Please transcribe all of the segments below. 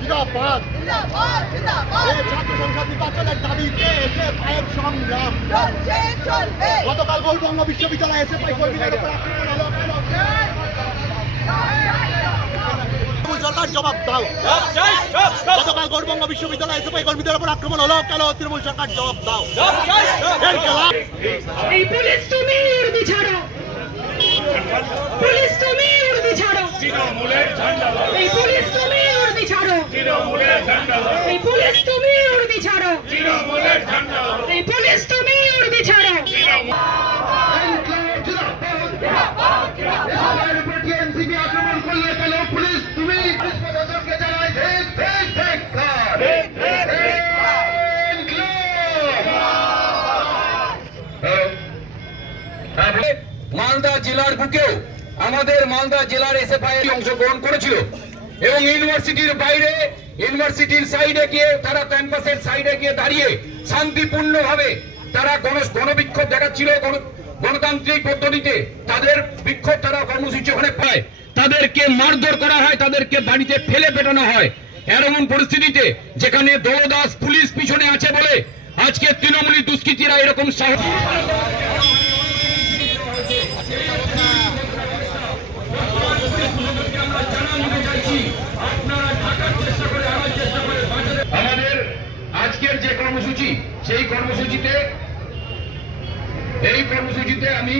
জিন্দাবাদ। জিন্দাবাদ জিন্দাবাদ। এই ছাত্র সংসদ নির্বাচনের দাবিতে এসে ভাইয়ের সংগ্রাম? গতকাল গৌরবঙ্গ বিশ্ববিদ্যালয়ে এসে পাই কর্মীদের উপর আক্রমণ হলো। সরকার জবাব দাও। গতকাল গৌরবঙ্গ বিশ্ববিদ্যালয়ে এসে পাই কর্মীদের উপর আক্রমণ হলো। কেন তৃণমূল সরকার জবাব দাও। এই পুলিশ তুমি উর্দি ছাড়ো। পুলিশ তুমি উর্দি ছাড়ো। এই পুলিশ এই পুলিশ তুমি উর্দি ছাড়ো এই পুলিশ তুমি উর্দি ছাড়ো আক্রমণ করলে কেন পুলিশ তুমি প্রশাসনকে জানাই ঠিক ঠিক ঠিক মালদা জেলার বুকেও আমাদের মালদা জেলার এসএফআই অংশগ্রহণ করেছিল। এবং ইউনিভার্সিটির বাইরে, ইউনিভার্সিটির সাইডে গিয়ে, তারা ক্যাম্পাসের সাইডে গিয়ে দাঁড়িয়ে শান্তিপূর্ণভাবে তারা গণ, গণবিক্ষোভ দেখাচ্ছিল গণতান্ত্রিক পদ্ধতিতে। তাদের বিক্ষোভ তারা কর্মসূচি ওখানে পায়। তাদেরকে মারধর করা হয়, তাদেরকে বাড়িতে ফেলে পেটানো হয়। এমন পরিস্থিতিতে যেখানে দলদাস পুলিশ পিছনে আছে বলে আজকে তৃণমূলী দুষ্কৃতীরা এরকম সাহস আমাদের আজকের যে কর্মসূচি সেই কর্মসূচিতে এই কর্মসূচিতে আমি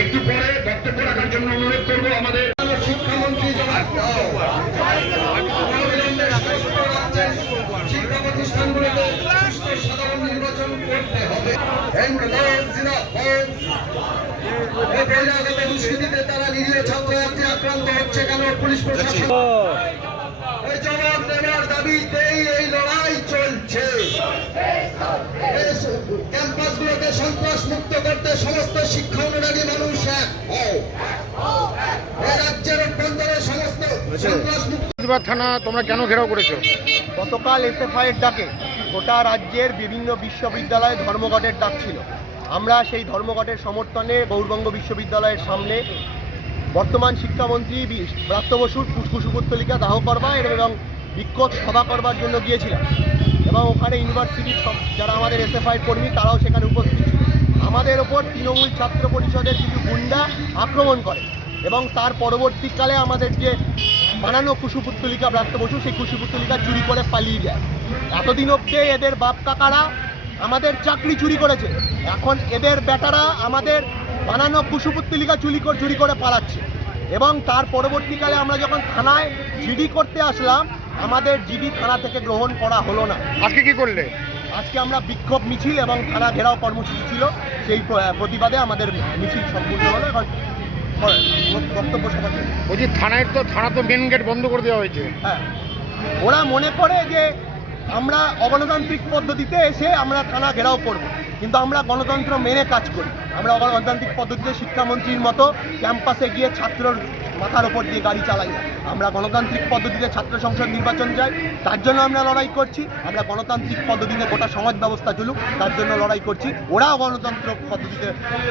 একটু পরে বক্তব্য রাখার জন্য অনুরোধ করব আমাদের শিক্ষামন্ত্রী শিক্ষা প্রতিষ্ঠানগুলোতে সাধারণ নির্বাচন করতে হবে। দুষ্কৃতীতে তারা নিরীহ ছাত্রছাত্রী আক্রান্ত হচ্ছে কেন? পুলিশ প্রশাসন। জবাব দেওয়ার দাবিতেই এই লড়াই চলছে এই ক্যাম্পাসগুলোকে সন্ত্রাস মুক্ত করতে সমস্ত শিক্ষা অনুরাগী মানুষ এক। রাজ্যের অভ্যন্তরে সমস্ত সন্ত্রাস মুক্ত থানা তোমরা কেন ঘেরাও করেছ? গতকাল এসএফআই এর ডাকে গোটা রাজ্যের বিভিন্ন বিশ্ববিদ্যালয়ে ধর্মঘটের ডাক ছিল। আমরা সেই ধর্মঘটের সমর্থনে গৌরবঙ্গ বিশ্ববিদ্যালয়ের সামনে বর্তমান শিক্ষামন্ত্রী ব্রাত্য বসুর উপত্যলিকা দাহ করবার এবং বিক্ষোভ সভা করবার জন্য গিয়েছিলাম। এবং ওখানে ইউনিভার্সিটির যারা আমাদের এসএফআই কর্মী, তারাও সেখানে উপস্থিত। আমাদের ওপর তৃণমূল ছাত্র পরিষদের কিছু গুন্ডা আক্রমণ করে এবং তার পরবর্তীকালে আমাদের যে বানানো কুশুপুত্তলিকা ব্রাত্য বসু, সেই কুশুপুত্তলিকা চুরি করে পালিয়ে যায়। এতদিন অব্দে এদের বাপ কাকারা আমাদের চাকরি চুরি করেছে। এখন এদের বেটারা আমাদের বানানো কুশুপুত্তলিকা চুরি করে চুরি করে পালাচ্ছে। এবং তার পরবর্তীকালে আমরা যখন থানায় জিডি করতে আসলাম আমাদের জিডি থানা থেকে গ্রহণ করা হলো না। আজকে কি করলে? আজকে আমরা বিক্ষোভ মিছিল এবং থানা ঘেরাও কর্মসূচি ছিল। সেই প্র- প্রতিবাদে আমাদের মিছিল সম্পূর্ণ হলো এখন বক্তব্য সভা। বলছি থানায় তো থানা তো মেন গেট বন্ধ করে দেওয়া হয়েছে। হ্যাঁ। ওরা মনে করে যে আমরা অগণতান্ত্রিক পদ্ধতিতে এসে আমরা থানা ঘেরাও করব। কিন্তু আমরা গণতন্ত্র মেনে কাজ করি। আমরা গণতান্ত্রিক পদ্ধতিতে শিক্ষামন্ত্রীর মতো ক্যাম্পাসে গিয়ে ছাত্রর মাথার ওপর দিয়ে গাড়ি চালাই। না আমরা গণতান্ত্রিক পদ্ধতিতে ছাত্র সংসদ নির্বাচন যাই তার জন্য আমরা লড়াই করছি। আমরা গণতান্ত্রিক পদ্ধতিতে গোটা সমাজ ব্যবস্থা চলুক তার জন্য লড়াই করছি। ওরাও গণতন্ত্র পদ্ধতিতে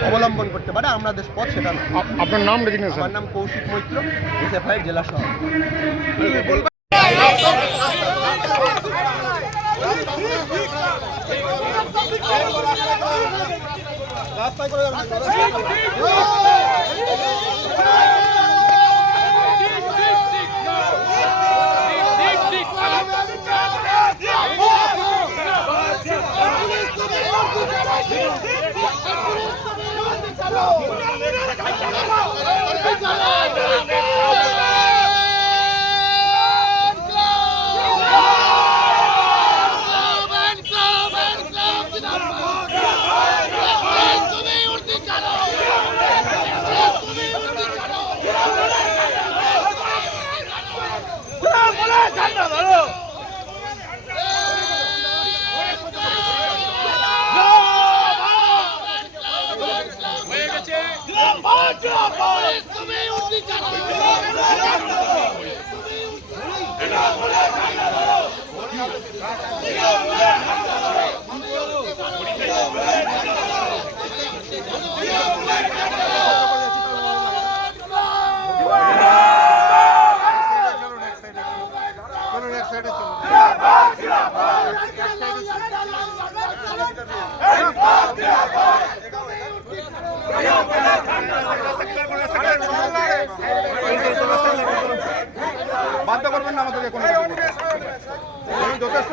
অবলম্বন করতে পারে আমরা দেশ পথ সেটা আপনার নাম আমার নাম কৌশিক মৈত্র এসএফআই জেলা শহর রাস্তায় করে Let's go! Yeah. বাধ্য করবেন না আমাদেরকে কোনো। যথেষ্ট